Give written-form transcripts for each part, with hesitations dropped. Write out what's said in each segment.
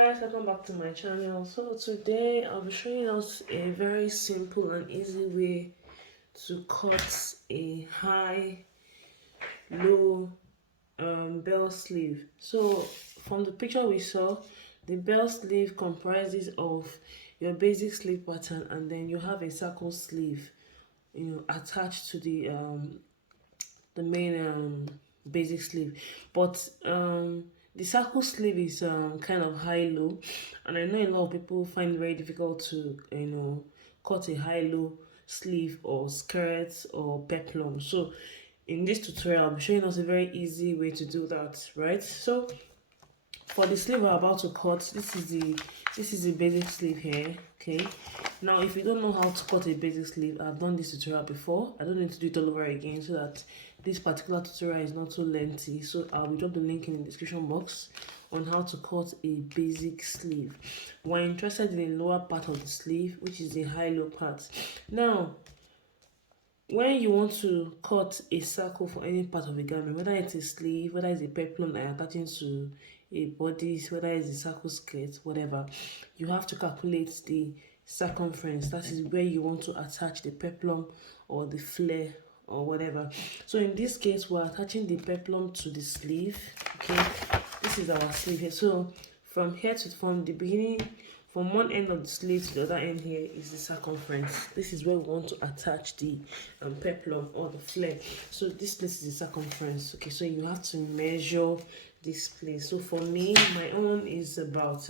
Guys, welcome back to my channel. So today I'll be showing us a very simple and easy way to cut a high low bell sleeve. So from the picture we saw, the bell sleeve comprises of your basic sleeve pattern, and then you have a circle sleeve, attached to the main basic sleeve. But the circle sleeve is kind of high low, and I know a lot of people find it very difficult to cut a high low sleeve or skirt or peplum. So in this tutorial I'll be showing us a very easy way to do that, right? So for the sleeve we're about to cut, this is the basic sleeve here. Okay, now if you don't know how to cut a basic sleeve, I've done this tutorial before. I don't need to do it all over again so that this particular tutorial is not too lengthy. So I will drop the link in the description box on how to cut a basic sleeve. We're interested in the lower part of the sleeve, which is the high-low part. Now when you want to cut a circle for any part of a garment, whether it's a sleeve, whether it's a peplum that you're attaching to a bodice, whether it's a circle skirt, whatever, you have to calculate the circumference. That is where you want to attach the peplum or the flare or whatever. So in this case, we're attaching the peplum to the sleeve. Okay, this is our sleeve here. So from the beginning, from one end of the sleeve to the other end here is the circumference. This is where we want to attach the peplum or the flare. So this place is the circumference. Okay, so you have to measure this place. So for me, my own is about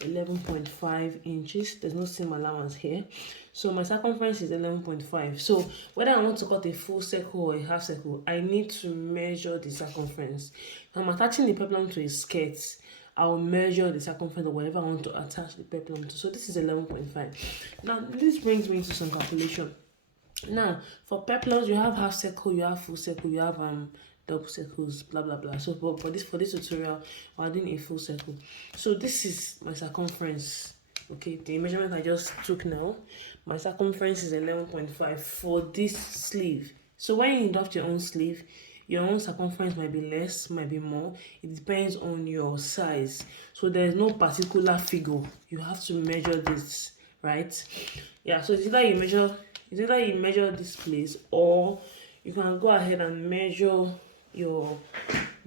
11.5 inches. There's no seam allowance here, so my circumference is 11.5. So whether I want to cut a full circle or a half circle, I need to measure the circumference. If I'm attaching the peplum to a skirt, I'll measure the circumference of whatever I want to attach the peplum to. So this is 11.5. Now this brings me into some calculation. Now for peplums, you have half circle, you have full circle, you have double circles, blah blah blah. So for this tutorial, we're doing a full circle. So this is my circumference. Okay, the measurement I just took now, my circumference is 11.5 for this sleeve. So when you draft your own sleeve, your own circumference might be less, might be more. It depends on your size. So there's no particular figure. You have to measure this, right? Yeah, so it's either you measure this place, or you can go ahead and measure your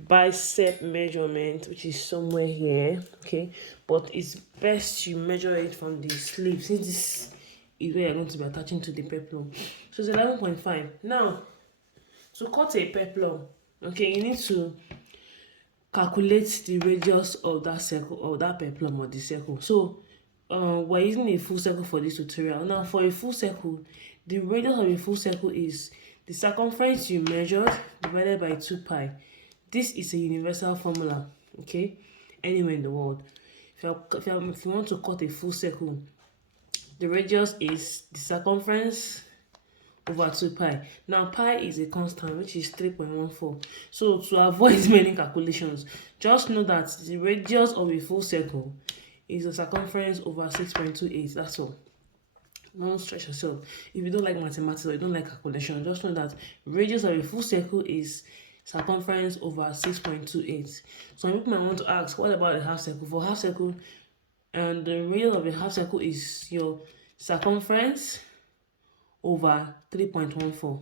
bicep measurement, which is somewhere here. Okay, but it's best you measure it from the sleeve, since this is where you're going to be attaching to the peplum. So it's 11.5. Now to cut a peplum, okay, you need to calculate the radius of that circle, or that peplum, or the circle. So we're using a full circle for this tutorial. Now for a full circle, the radius of a full circle is the circumference you measured divided by 2 pi. This is a universal formula, okay, anywhere in the world. If you want to cut a full circle, the radius is the circumference over 2 pi. Now pi is a constant, which is 3.14. So to avoid many calculations, just know that the radius of a full circle is the circumference over 6.28. That's all. Don't stress yourself. If you don't like mathematics or you don't like calculation, just know that radius of a full circle is circumference over 6.28. Some people might want to ask, what about a half circle? For half circle, and the radius of a half circle is your circumference over 3.14.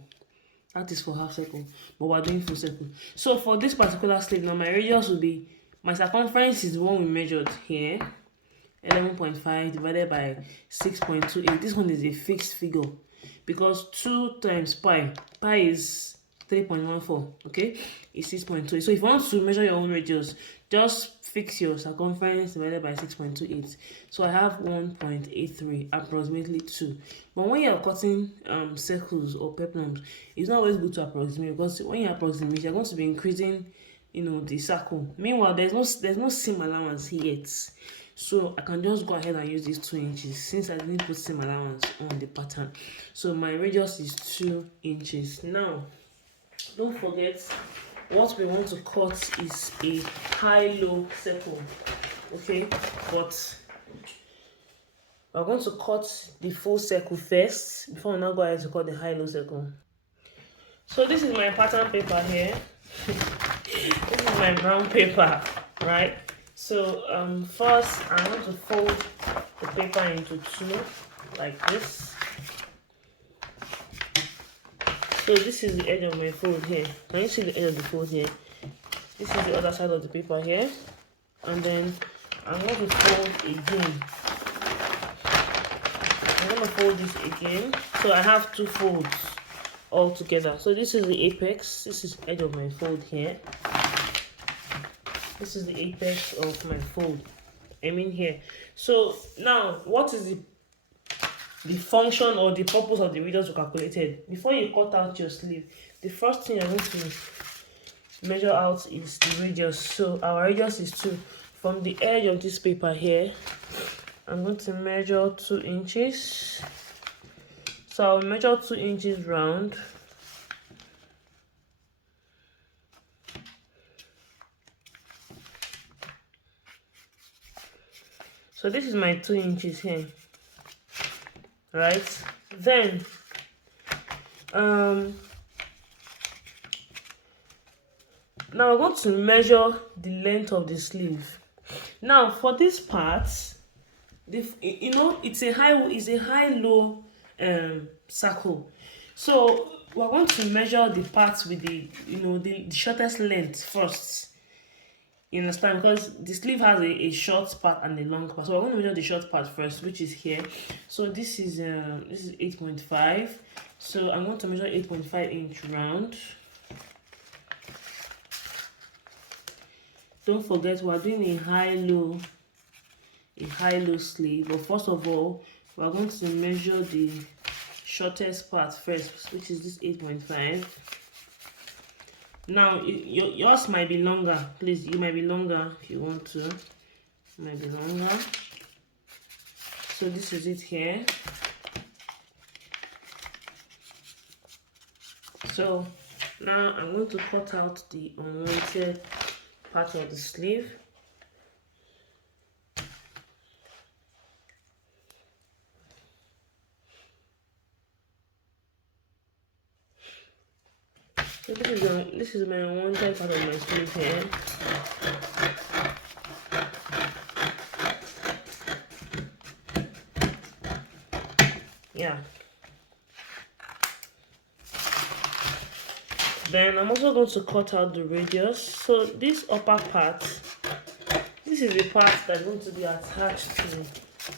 That is for half circle, but we're doing full circle. So for this particular sleeve, now my radius will be, my circumference is the one we measured here, 11.5 divided by 6.28. This one is a fixed figure because 2 times pi is 3.14. okay, it's 6.28. So if you want to measure your own radius, just fix your circumference divided by 6.28. So I have 1.83, approximately 2. But when you're cutting circles or peplums, it's not always good to approximate, because when you approximate, you're going to be increasing the circle. Meanwhile, there's no seam allowance yet. So I can just go ahead and use these 2 inches since I didn't put seam allowance on the pattern. So my radius is 2 inches. Now, don't forget, what we want to cut is a high-low circle. Okay, but we're going to cut the full circle first before we now go ahead to cut the high-low circle. So this is my pattern paper here. This is my brown paper, right? So first I want to fold the paper into two like this. So this is the edge of my fold here. Can you see the edge of the fold here? This is the other side of the paper here. And then I'm going to fold again. I'm going to fold this again. So I have two folds all together. So this is the apex. This is the edge of my fold here. This is the apex of my fold. I mean here. So now, what is the function or the purpose of the radius we calculated? Before you cut out your sleeve, the first thing you're going to measure out is the radius. So our radius is 2. From the edge of this paper here, I'm going to measure 2 inches. So I'll measure 2 inches round. So this is my 2 inches here, right? Then now we're going to measure the length of the sleeve. Now for this part, it's a high-low circle. So we're going to measure the parts with the shortest length first. You understand? Because the sleeve has a short part and a long part. So we're going to measure the short part first, which is here. So this is 8.5. So I'm going to measure 8.5 inch round. Don't forget we're doing a high-low sleeve. But first of all, we're going to measure the shortest part first, which is this 8.5. Now yours might be longer. Please, you might be longer if you want to. It might be longer. So this is it here. So now I'm going to cut out the unwanted part of the sleeve. So this is my unwanted part of my sleeve here. Yeah. Then I'm also going to cut out the radius. So this upper part, this is the part that's going to be attached to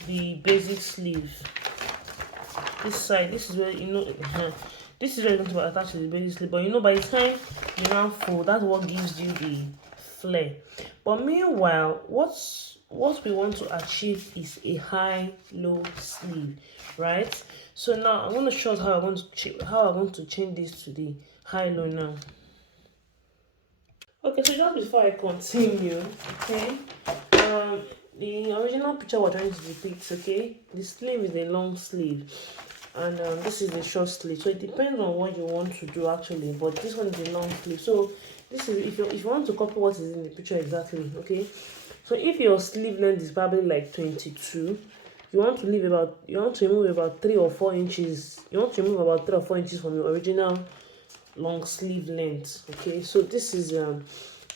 the basic sleeve. This side, this is where this is where it's going to be attached to the basic sleeve. But by the time you now fold, that's what gives you the flare. But meanwhile, what we want to achieve is a high-low sleeve, right? So now I'm going to show us how I'm going to change this to the high-low now. Okay, so just before I continue, okay, the original picture we're trying to depict, okay, the sleeve is a long sleeve, and this is a short sleeve. So it depends on what you want to do actually, but this one is a long sleeve. So this is if you want to copy what is in the picture exactly, okay. So if your sleeve length is probably like 22, you want to remove about 3 or 4 inches. You want to remove about 3 or 4 inches from your original long sleeve length. Okay, so this is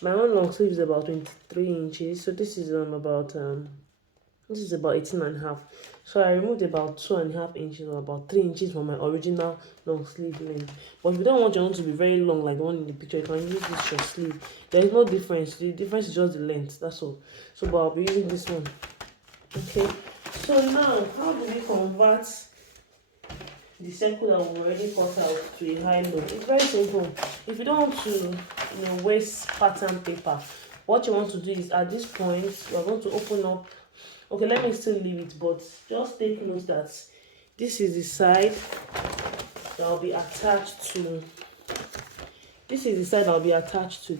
my own long sleeve is about 23 inches. So this is about 18.5. So I removed about 2.5 inches or about 3 inches from my original long sleeve length. But if you don't want your own to be very long like the one in the picture, you can use this short sleeve. There is no difference. The difference is just the length. That's all. So but I'll be using this one. Okay. So now, how do we convert the circle that we already cut out to a high-low? It's very simple. If you don't want to waste pattern paper, what you want to do is at this point you are going to open up. Okay, let me still leave it, but just take note that this is the side that will be attached to. This is the side that will be attached to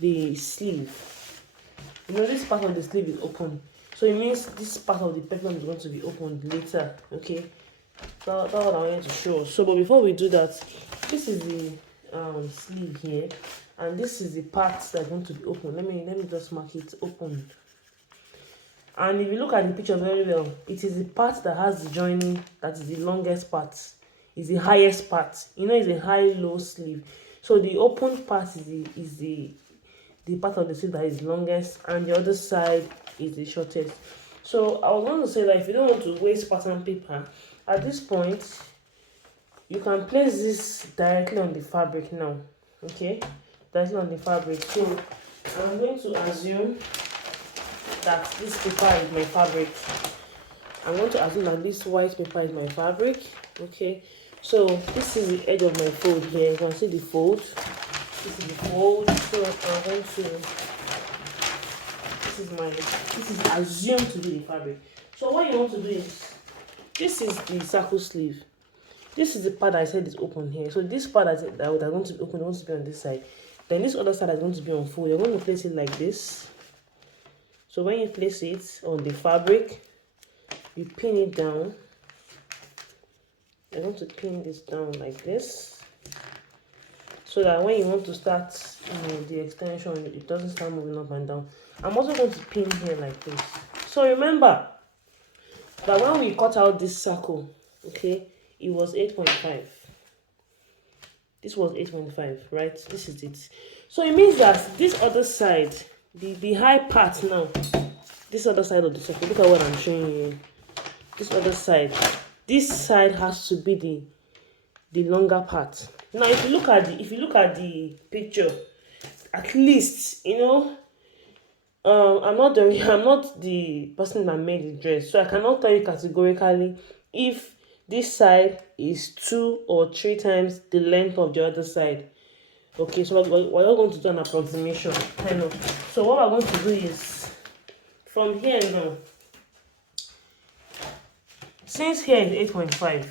the sleeve. This part of the sleeve is open, so it means this part of the peplum is going to be opened later. Okay, that's what I wanted to show. So, but before we do that, this is the sleeve here, and this is the part that's going to be open. Let me just mark it open. And if you look at the picture very well, it is the part that has the joining that is the longest part, is the highest part. It's a high-low sleeve. So the open part is the the part of the sleeve that is longest, and the other side is the shortest. So I was going to say that if you don't want to waste pattern paper, at this point you can place this directly on the fabric now. Okay, directly on the fabric. So I'm going to assume that this paper is my fabric. I'm going to assume that this white paper is my fabric. Okay, so this is the edge of my fold here. You can see the fold. This is the fold. So I'm going to, this is assumed to be the fabric. So what you want to do is, this is the circle sleeve. This is the part that I said is open here. So this part that is going to be open, wants to be on this side. Then this other side is going to be on fold. You're going to place it like this. So when you place it on the fabric, you pin it down. You're going to pin this down like this, so that when you want to start, the extension, it doesn't start moving up and down. I'm also going to pin here like this. So remember that when we cut out this circle, okay, it was 8.5. This was 8.5, right? This is it. So it means that this other side, the high part now, this other side of the circle, look at what I'm showing you. This other side, this side has to be the longer part. Now if you look at the picture, at least, I'm not the person that made the dress, so I cannot tell you categorically if this side is 2 or 3 times the length of the other side. Okay, so we're going to do an approximation, kind of. So what we're going to do is, from here now, since here is 8.5,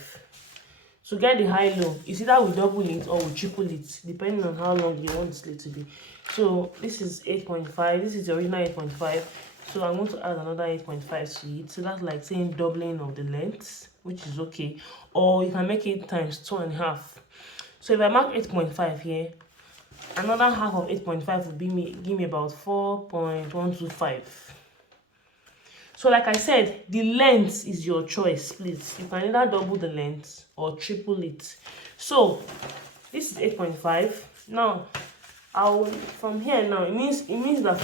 to get the high-low, it's either we double it or we triple it, depending on how long you want the sleeve to be. So this is 8.5, this is the original 8.5, so I'm going to add another 8.5 to it. So that's like saying doubling of the length, which is okay. Or you can make it times 2.5. So if I mark 8.5 here, another half of 8.5 will give me about 4.125. So like I said, the length is your choice, please. You can either double the length or triple it. So this is 8.5. Now from here now, it means that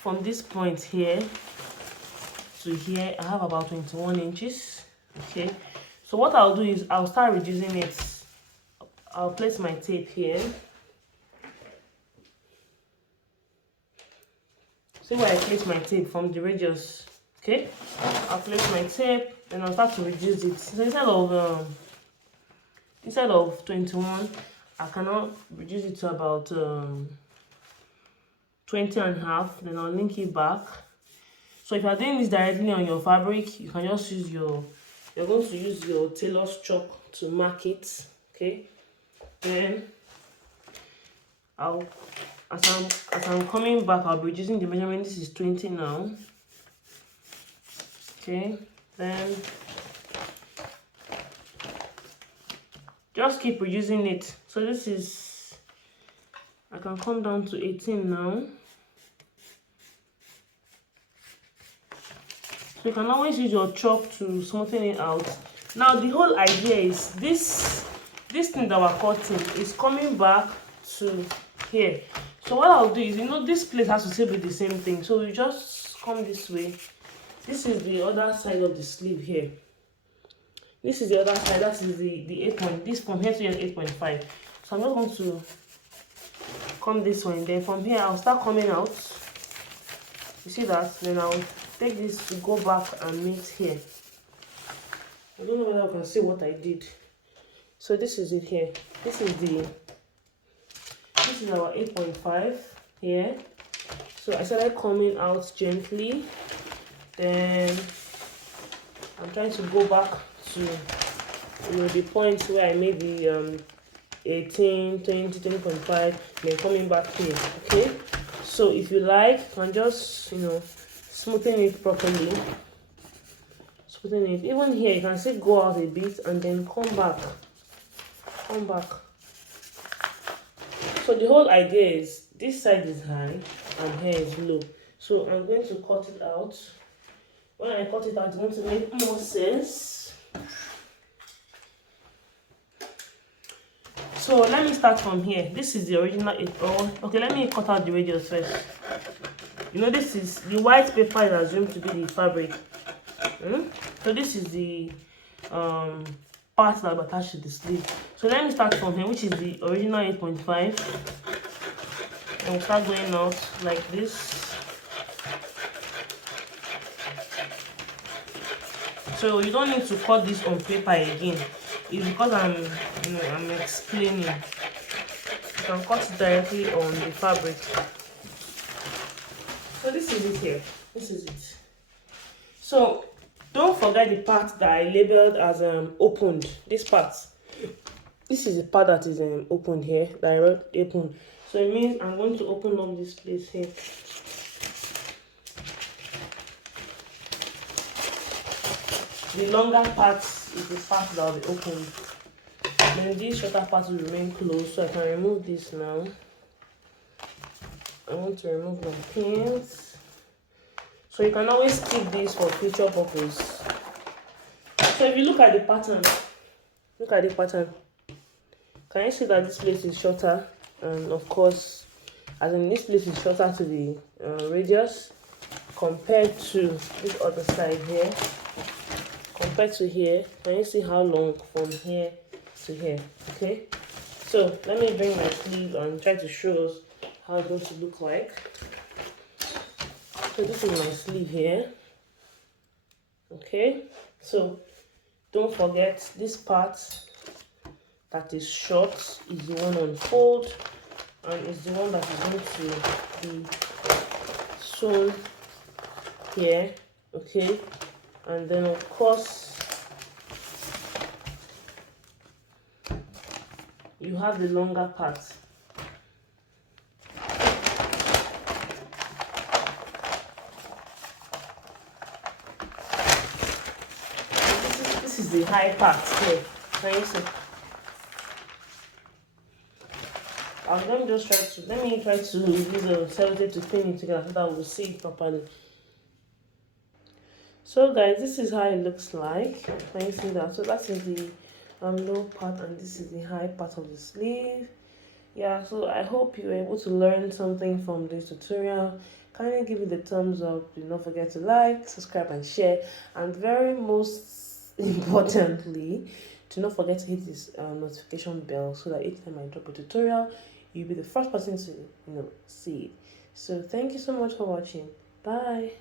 from this point here to here, I have about 21 inches. Okay, so what I'll do is I'll start reducing it. I'll place my tape here. See where I place my tape from the radius. Okay, I'll place my tape and I'll start to reduce it. So instead of 21, I cannot reduce it to about 20.5. Then I'll link it back. So if you're doing this directly on your fabric, you can just use you're going to use your tailor's chalk to mark it. Okay, then as I'm coming back, I'll be reducing the measurement. This is 20 now. Okay, then just keep reducing it. So this is, I can come down to 18 now. So you can always use your chalk to smoothen it out. Now the whole idea is this thing that we're cutting is coming back to here. So what I'll do is, this place has to still be the same thing. So you just come this way. This is the other side of the sleeve here. This is the other side. That is the 8 point. This from here to here is 8.5. So I'm just going to come this way, and then from here I'll start coming out. You see that? Then I'll take this to go back and meet here. I don't know whether I can see what I did. So this is it here. This is our 8.5 here. So I started coming out gently. Then I'm trying to go back to the point where I made the 18, 20, 20.5, then coming back here. Okay, so if you like, you can just smoothen it properly. Smoothen it. Even here, you can still go out a bit and then come back. So the whole idea is this side is high and here is low. So I'm going to cut it out. When I cut it out, it's going to make more sense. So let me start from here. This is the original. Okay, let me cut out the radius first. You know, this is the white paper is assumed to be the fabric. So this is the um part that will attach to the sleeve. So let me start from here, which is the original 8.5, and we'll start going out like this. So you don't need to cut this on paper again. It's because I'm explaining. You can cut it directly on the fabric. So this is it here. This is it. So don't forget the part that I labeled as opened. This part. This is the part that is opened here. That I wrote open. So it means I'm going to open up this place here. The longer part is the part that will be opened. Then this shorter part will remain closed. So I can remove this now. I want to remove my pins. So you can always keep this for future purpose. So if you look at the pattern, can you see that this place is shorter? And of course, as in this place is shorter to the radius compared to this other side here. Compared to here, can you see how long from here to here? Okay, so let me bring my sleeve and try to show us how it's going to look like. So this is my sleeve here. Okay, so don't forget this part that is short is the one on fold, and is the one that is going to be sewn here. Okay, and then of course you have the longer part. This is the high part here. Can you see? Let me try to use a sellotape to pin it together so that we'll see it properly. So guys, this is how it looks like. Can you see that? So that is the low part, and this is the high part of the sleeve. Yeah, so I hope you were able to learn something from this tutorial. Kindly give it the thumbs up. Do not forget to like, subscribe, and share. And very most importantly, do not forget to hit this notification bell so that each time I drop a tutorial, you'll be the first person to see it. So thank you so much for watching. Bye.